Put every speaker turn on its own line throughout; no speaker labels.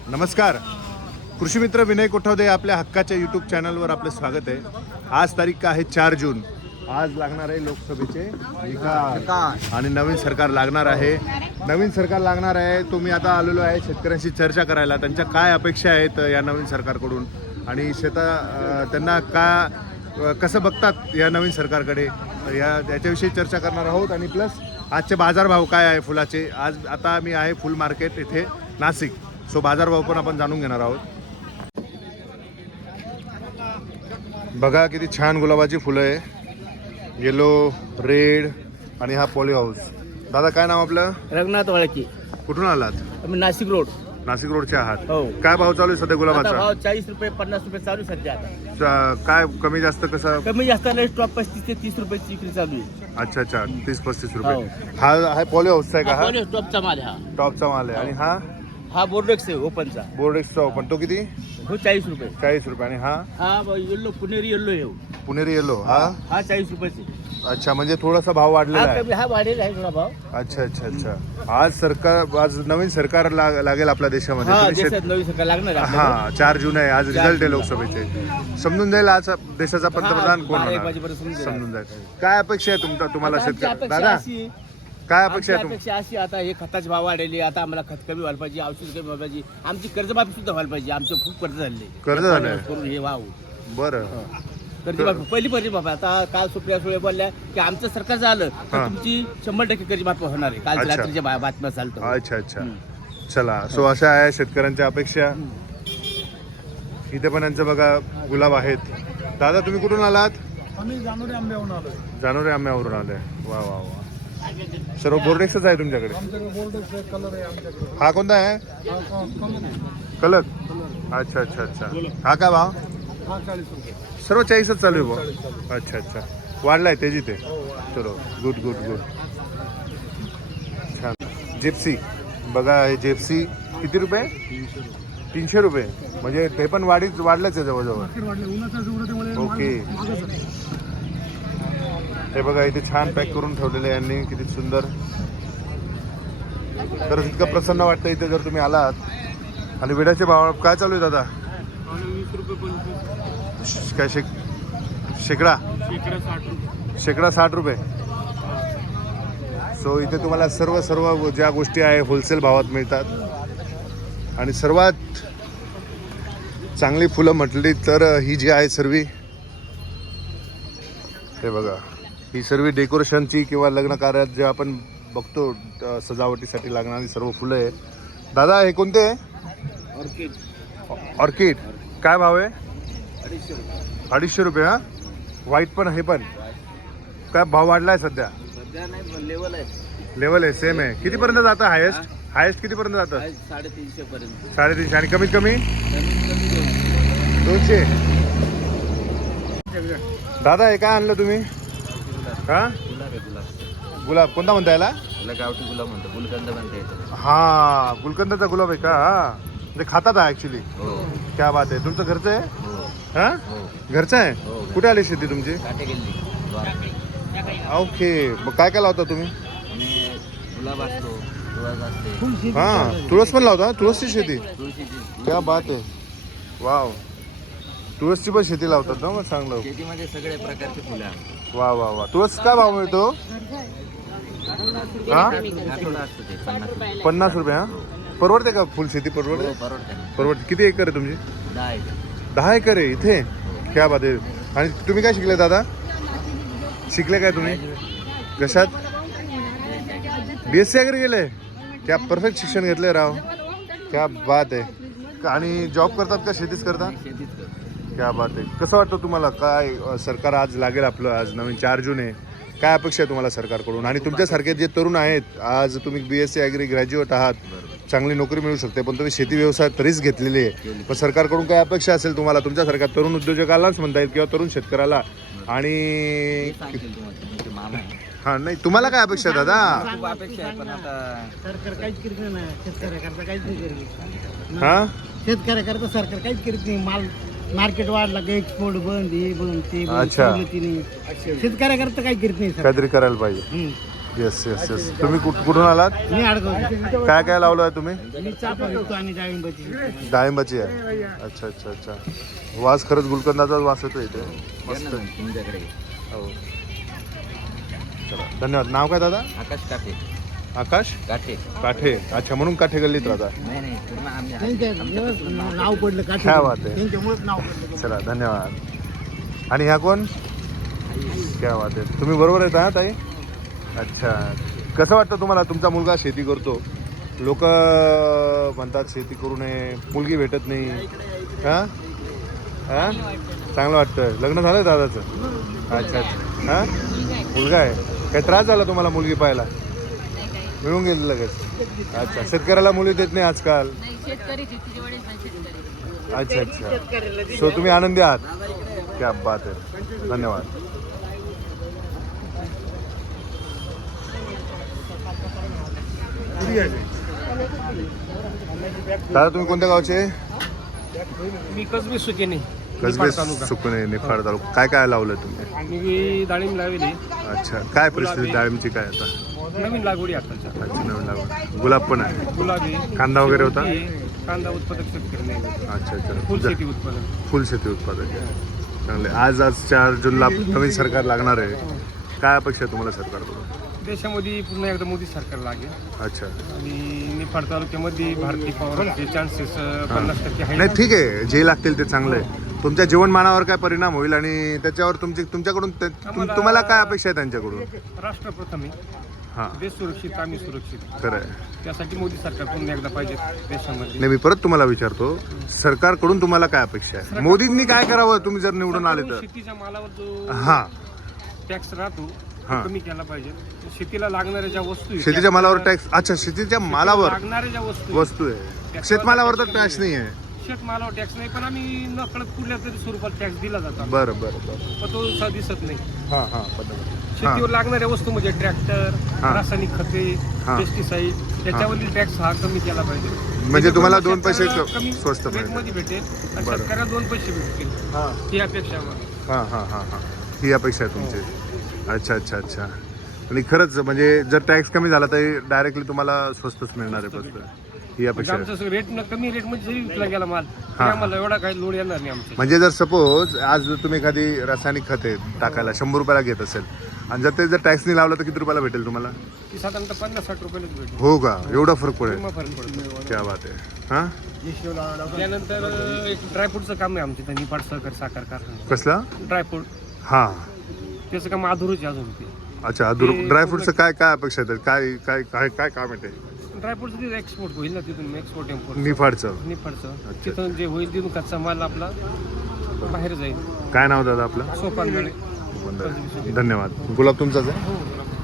नमस्कार. कृषी मित्र विनय कोठावदे आपल्या हक्काच्या यूट्यूब चॅनलवर आपलं स्वागत आहे. आज तारीख आहे 4 जून. आज लागणार आहे लोकसभेचे निकाल आणि नवीन सरकार लागणार आहे. तुम्ही आता आलेलो आहे शेतकऱ्यांशी चर्चा करायला. त्यांच्या काय अपेक्षा आहेत या नवीन सरकारकडून आणि त्यांना कसं बघतात या नवीन सरकारकडे याच्याविषयी चर्चा करणार आहोत. आणि प्लस आजचे बाजारभाव काय आहे फुलाचे. आता मी आहे फुल मार्केट इथे नाशिक. सो बाजारभाव पण आपण जाणून घेणार आहोत. बघा किती छान गुलाबाची फुलं आहे. येलो, रेड आणि हा पॉली हाऊस. दादा काय नाव आपलं?
रघुनाथ वाळकी.
कुठून आलात?
आम्ही नाशिक रोड.
नाशिक रोडचे आहात.
हो.
काय भाव चालू आहे सध्या गुलाबाचा?
भाव 40 रुपये 50 रुपये चालू आहे सध्या. आता
काय कमी जास्त कसं?
कमी जास्त नाही, स्टॉप 35 ते 30 रुपयाची विक्री चालू आहे.
अच्छा 30-35 रुपये. हा पॉली हाऊसचा आहे का? हा
स्टॉपचा माल आहे.
टॉपचा माल आहे. आणि
हा बोर्डेक्स आहे ओपनचा.
बोर्डेक्सचा ओपन तो किती?
हो 40 रुपये.
40 रुपये. आणि हा
येल्लो पुणेरी येल्लो आहे.
पुणेरी येलो. हा
40 रुपयाचे.
अच्छा म्हणजे थोडासा भाव वाढलेला आहे.
हा वाढेल आहे थोडा भाव.
अच्छा. आज नवीन सरकार लागेल आपल्या देशामध्ये.
नवीन सरकार लागणार आहे.
हा 4 जून आहे. आज रिझल्ट आहे लोकसभेचे. समजून जाईल आज देशाचा पंतप्रधान कोण होणार. समजून जाईल. काय अपेक्षा आहे तुम्हाला शेतकरी दादा? काय अपेक्षा आहे
अपेक्षा अशी आता हे खताचे भाव वाढले. आता आम्हाला खत कमी व्हायला पाहिजे, औषध कमी व्हायला पाहिजे, आमची कर्जमाफी सुद्धा व्हायला पाहिजे. आमचे खूप कर्ज झाले करून हे वाव.
बरं
कर्जमाफी पहिली बाबा. आता काल सुप्रिया सुळे बोलल्या की आमचं सरकार झालं तर तुमची 100% कर्जमाफी होणार आहे. काल रात्रीच्या बातम्या चालतं.
अच्छा. चला. सो अशा आहे शेतकऱ्यांच्या अपेक्षा. इथे पण यांचं बघा गुलाब आहेत. दादा तुम्ही कुठून आलात?
आम्ही जानोरी आंब्यावरून आलोय.
जानोरी आंब्यावरून आले. वा. सर्व बोर्डेक्सच आहे तुमच्याकडे?
आमच्याकडे गोल्डन कलर आहे. आमच्याकडे
हा कोणता आहे? कलर. अच्छा. हा काय भाव?
हा 40 रुपये.
सर्व 40च चालू आहे भाऊ. अच्छा. वाढलाय तेजी ते. चलो गुड. छान. जिप्सी बघा. हे जिप्सी किती रुपये? 300 रुपये. म्हणजे ते पण वाढलंच आहे जवळजवळ. ओके. हे बघा इथे छान पॅक करून ठेवलेलं आहे यांनी. किती सुंदर. तर इतकं प्रसन्न वाटतं इथे जर तुम्ही आलात. आणि विड्याचे भाव काय चालू आहे दादा?
20 रुपये.
काय शेकडा 60 रुपये. सो इथे तुम्हाला सर्व ज्या गोष्टी आहे होलसेल भावात मिळतात. आणि सर्वात चांगली फुलं म्हटली तर ही जी आहे सर्व, हे बघा ही सर्व डेकोरेशनची किंवा लग्न कार्यात जे आपण बघतो सजावटीसाठी लागणारी सर्व फुलं आहे. दादा हे कोणते आहे? ऑर्किड. काय भाव आहे? 250 रुपये. हा व्हाईट पण. हे पण काय भाव वाढलाय सध्या? लेवल आहे सेम आहे. कितीपर्यंत जातं हायेस्ट कितीपर्यंत जातं?
350 पर्यंत.
350. आणि कमीत कमी 200. दादा हे काय आणलं तुम्ही? हा गुलाब. कोणता म्हणता याला?
गावठी गुलाब म्हणतो. गुलकंद म्हणते.
हा गुलकंदाचा गुलाब आहे का? हा म्हणजे खातात ऍक्च्युली. क्या बात आहे. तुमचं घरचं आहे? हा घरचं आहे. कुठे आली शेती तुमची? ओके. मग काय लावता तुम्ही?
गुलाब असतो, तुळस असते.
हा तुळस पण लावता? तुळसची शेती. क्या बात आहे. वाव. तुळसची पण शेती लावतात ना? मग चांगलं.
शेतीमध्ये सगळे प्रकारचे फुलं आहेत.
वा. तुळस काय भाव मिळतो? हा 50 रुपये. हा परवडते का फुल शेती? परवडते. किती एकर आहे तुमची? 10 एकर आहे इथे. क्या बात आहे. आणि तुम्ही काय शिकले दादा? शिकले काय तुम्ही? कशात? BSc वगैरे गेले? क्या परफेक्ट शिक्षण घेतलंय राव. क्या बात आहे. आणि जॉब करतात का शेतीच करता? क्या बात आहे. कसं वाटतं तुम्हाला? काय सरकार आज लागेल आपलं. आज नवीन 4 जून आहे. काय अपेक्षा आहे तुम्हाला सरकारकडून? आणि तुमच्यासारखे जे तरुण आहेत, आज तुम्ही BSc ॲग्री ग्रॅज्युएट आहात, चांगली नोकरी मिळू शकते, पण तुम्ही शेती व्यवसाय तरीच घेतलेली आहे. पण सरकारकडून काय अपेक्षा असेल तुम्हाला तुमच्यासारख्या तरुण उद्योजकालाच म्हणता येईल किंवा तरुण शेतकऱ्याला? आणि हा नाही तुम्हाला काय अपेक्षा आहे दादा?
सरकार काहीच करीत नाही. शेतकऱ्याकरता काहीच नाही करीत.
हा
शेतकऱ्याकरता सरकार काहीच करीत नाही. माल मार्केट वाढला की एक्सपोर्ट बंद, हे बंद, ते बंद.
अच्छा.
शेतकऱ्याकरता काही करीत नाही.
काहीतरी करायला पाहिजे. Yes yes yes. तुम्ही कुठून आलात?
मी अडकवतो.
काय काय लावलं आहे तुम्ही?
मी चाफा विकतो आणि डाळिंबाची विकतो.
डाळिंबाची आहे. अच्छा अच्छा अच्छा. वास खरंच गुलकंदाचा वास येतो इथे. मस्त आहे. हो. चला धन्यवाद. नाव काय दादा?
आकाश काटे
आकाश
काटे
काठे. अच्छा म्हणून काठे गल्लीत राहता.
नाही नाही पूर्ण आम्ही
त्यांच्यामुळेच नाव पडलं का?
क्या बात आहे.
त्यांच्यामुळेच नाव पडलं.
चला धन्यवाद. आणि ह्या कोण? क्या बात आहे. तुम्ही बरोबर आहेत हा ताई? अच्छा. कसं वाटतं तुम्हाला? तुमचा मुलगा शेती करतो, लोक म्हणतात शेती करू नये, मुलगी भेटत नाही. हां हां चांगलं वाटतं. लग्न झालं दादाचं? अच्छा अच्छा. हां मुलगा आहे. काय त्रास झाला तुम्हाला मुलगी पाहायला? मिळून गेली लगेच. अच्छा. शेतकऱ्याला मुली देत नाही आजकाल. अच्छा अच्छा. सो तुम्ही आनंदी आहात? क्या बात आहे. धन्यवाद. दादा तुम्ही कोणत्या गावचे?
मी कसबी सुकेने
कसबे सुकणे निफाड तालुका. काय काय लावलं तुम्ही?
मी डाळिंब लावली.
अच्छा. काय परिस्थिती डाळिंबची काय आता?
नवीन लागवडी आताच्या.
अच्छा नवीन लागवड. गुलाब पण आहे.
गुलाबी
कांदा वगैरे होता?
कांदा उत्पादक शेतकरी नाही.
अच्छा अच्छा.
फुल शेती उत्पादन.
फुल शेती उत्पादक आहे. चांगले. आज 4 जूनला नवीन सरकार लागणार आहे. काय अपेक्षा आहे तुम्हाला सरकारकडून?
देशामध्ये पुन्हा एकदा मोदी सरकार लागेल
अच्छा.
आणि निफाड तालुक्यामध्ये भारतीय पॉवरचे चान्सेस 50% आहे.
नाही ठीक आहे. जे लागतील ते चांगलं आहे. तुमच्या जीवनमानावर काय परिणाम होईल आणि त्याच्यावर तुमच्याकडून तुम्हाला काय अपेक्षा आहे त्यांच्याकडून?
राष्ट्र प्रथम आहे.
हां
देश सुरक्षित आम्ही सुरक्षित.
खरं आहे.
त्यासाठी मोदी सरकार पुन्हा एकदा पाहिजे देशामध्ये.
नाही मी परत तुम्हाला विचारतो, सरकारकडून तुम्हाला काय अपेक्षा आहे? मोदींनी काय करावं तुम्ही जर निवडून आले तर?
शेतीच्या मालावर जो
हां
टॅक्स राहतो
हां.
तो कमी केला पाहिजे. शेतीला लागणाऱ्या ज्या वस्तू आहेत,
शेतीच्या मालावर टॅक्स. अच्छा शेतीच्या मालावर
लागणाऱ्या ज्या वस्तू
वस्तू आहे. शेतमालावर तर टॅक्स नाही आहे.
शेतमालावर टॅक्स नाही, पण आम्ही नकळत कुठल्या तरी स्वरूपात टॅक्स दिला जातो.
बरं बरं बरं.
पण तो सा दिसत नाही.
हां हां बरोबर.
शेतीवर लागणाऱ्या वस्तू म्हणजे ट्रॅक्टर,
हां.
रासायनिक खते,
हां.
पेस्टिसाइड त्याच्यावरील टॅक्स हा कमी केला पाहिजे.
म्हणजे तुम्हाला 2 पैसे
शेतकऱ्याला कमी
स्वस्त
रेटमध्ये भेटेल आणि
बरं.
शेतकऱ्याला 2 पैसे भेटतील
हां
ही अपेक्षा आहे.
हां हां हां हां. ही अपेक्षा आहे तुमची. अच्छा अच्छा अच्छा. आणि खरंच म्हणजे जर टॅक्स कमी झाला तर डायरेक्टली तुम्हाला स्वस्तच मिळणार आहे फक्त. ही
म्हणजे
अपेक्षा आहे.
आमचं रेट कमी रेटमध्ये जरी विकला गेला माल तरी
हां.
आम्हाला एवढा काही लोड येणार नाही आमच्या.
म्हणजे जर सपोज आज जर तुम्ही एखादी रासायनिक खते टाकायला 100 रुपयाला घेत असेल आणि जर टॅक्स नाही लावला तर किती रुपयाला भेटेल तुम्हाला?
ती साधारणतः 50-60 रुपयालाच भेटेल.
हो का? एवढा फरक पडेल?
किंवा फरक पडतो.
क्या बात आहे. हां
त्यानंतर एक ड्रायफ्रूटचं काम आहे आमच्या इथं निफाड सहकारी साखर कारखाना.
कसला?
ड्रायफ्रूट
हां
त्याचं काम अधुरूच आहे अजून. ते
अच्छा. ड्रायफ्रूटचं काय काय अपेक्षा आहे? काय काय काय काय काम आहे ते?
ड्रायफ्रूटचं तिथं एक्सपोर्ट होईल ना, तिथून एक्सपोर्ट इम्पोर्ट
निफाडचं.
निफाडचं.
अच्छा.
तिथून जे होईल तिथून कच्चा माल आपला बाहेर जाईल.
काय नाव दादा आपलं?
सोपानगळे.
धन्यवाद. गुलाब तुमचाच आहे?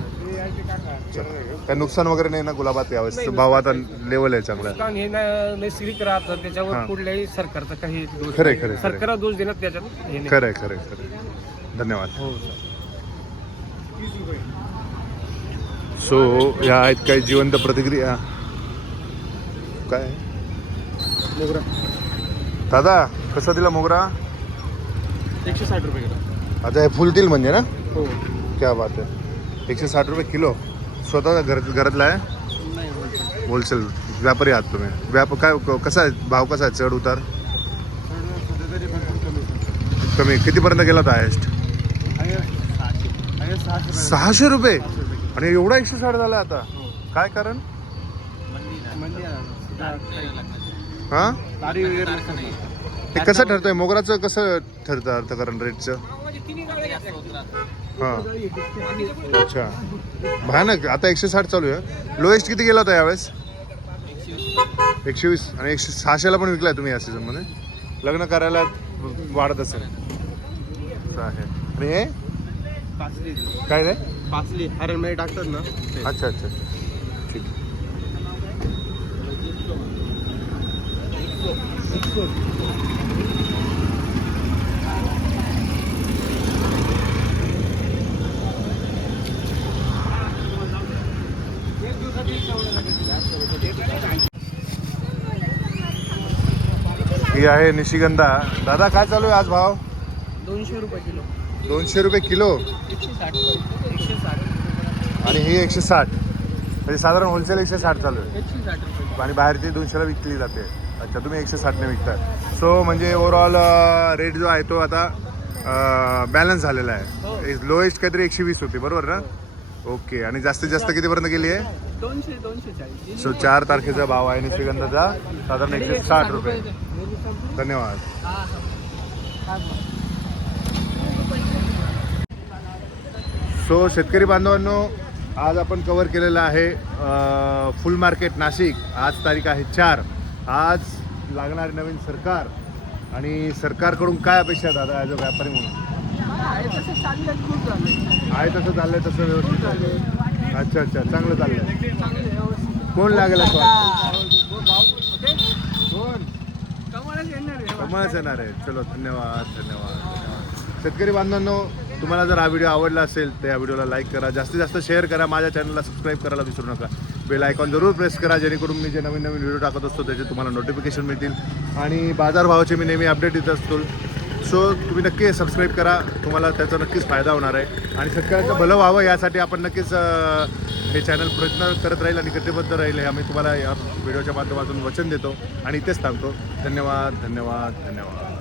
चला. काय नुकसान वगैरे नाही ना गुलाबात यावेळेस? भाव आता लेवल आहे चांगला.
कारण हे नैसर्गिक राहतं त्याच्यावर
हां.
कुठल्याही सरकारचा काही दोष
खरंय,
नाही.
खरंय, खरंय.
सरकारला दोष देण्यात त्याच्यात हे नाही.
खरंय खरंय खरंय. धन्यवाद.
हो.
सो या आहेत काही जिवंत प्रतिक्रिया. काय
मोगरा
दादा कसा दिला मोगरा?
160 रुपये किलो.
आता हे फुलतील म्हणजे ना?
हो.
क्या बात आहे. 160 रुपये किलो. स्वतः घरातला आहे?
नाही
होलसेल व्यापारी आहात तुम्ही? काय कसा आहे भाव? कसा आहे? चढ उतार? कमी. कितीपर्यंत गेला होता हायेस्ट? 600 रुपये. आणि एवढा 160 झाला आता? काय कारण? हां हे कसं ठरतंय? मोगराचं कसं ठरतं अर्थकारण रेटचं? हां अच्छा. भयानक. आता 160 चालू आहे. लोएस्ट किती गेला होता यावेळेस? 120. आणि 600ला पण विकलाय तुम्ही या सीझनमध्ये? लग्न करायला वाढत असेल आहे. आणि हे काय रे?
पाचली हरणमध्ये टाकतात ना.
अच्छा अच्छा अच्छा. ठीक. ही आहे निशिगंधा. दादा काय चालू आहे आज भाव?
200 रुपये किलो.
200 रुपये किलो.
160.
आणि ही 160, म्हणजे साधारण होलसेल 160 चालू आहे
160 रुपये.
आणि बाहेर ती 200ला विकली जाते. अच्छा, तुम्ही 160ने विकताय. सो म्हणजे ओव्हरऑल रेट जो आहे तो आता बॅलन्स झालेला आहे. लोएस्ट काहीतरी 120 होती बरोबर ना? ओके. आणि जास्तीत जास्त कितीपर्यंत गेली आहे?
240.
सो 4 तारखेचा भाव आहे निशिगंधाचा साधारण 160 रुपये. धन्यवाद. सो शेतकरी बांधवांनो, आज आपण कव्हर केलेलं आहे फुल मार्केट नाशिक. आज तारीख आहे 4. आज लागणारे नवीन सरकार आणि सरकारकडून काय अपेक्षा आहे दादा ॲज अ व्यापारी म्हणून? आहे तसं चाललंय, तसं व्यवस्थित चाललंय. अच्छा अच्छा, चांगलं चाललंय. कोण लागेल असं कोण? कमळच येणार आहे. चलो, धन्यवाद धन्यवाद. शेतकरी बांधवांनो, तुम्हाला जर हा व्हिडिओ आवडला असेल तर या व्हिडिओला लाईक करा, जास्तीत जास्त शेअर करा, माझ्या चॅनलला सबस्क्राईब करायला विसरू नका. बेल आयकॉन जरूर प्रेस करा, जेणेकरून मी जे नवीन नवीन व्हिडिओ टाकत असतो त्याचे तुम्हाला नोटिफिकेशन मिळतील. आणि बाजारभावाचे मी नेहमी अपडेट देत असतो. सो तुम्ही नक्की सबस्क्राईब करा, तुम्हाला त्याचा नक्कीच फायदा होणार आहे. आणि शेतकऱ्यांचं भलं व्हावं यासाठी आपण नक्कीच हे चॅनल प्रयत्न करत राहील आणि कटिबद्ध राहील हे आम्ही तुम्हाला या व्हिडिओच्या माध्यमातून वचन देतो. आणि इथेच थांबतो. धन्यवाद धन्यवाद धन्यवाद.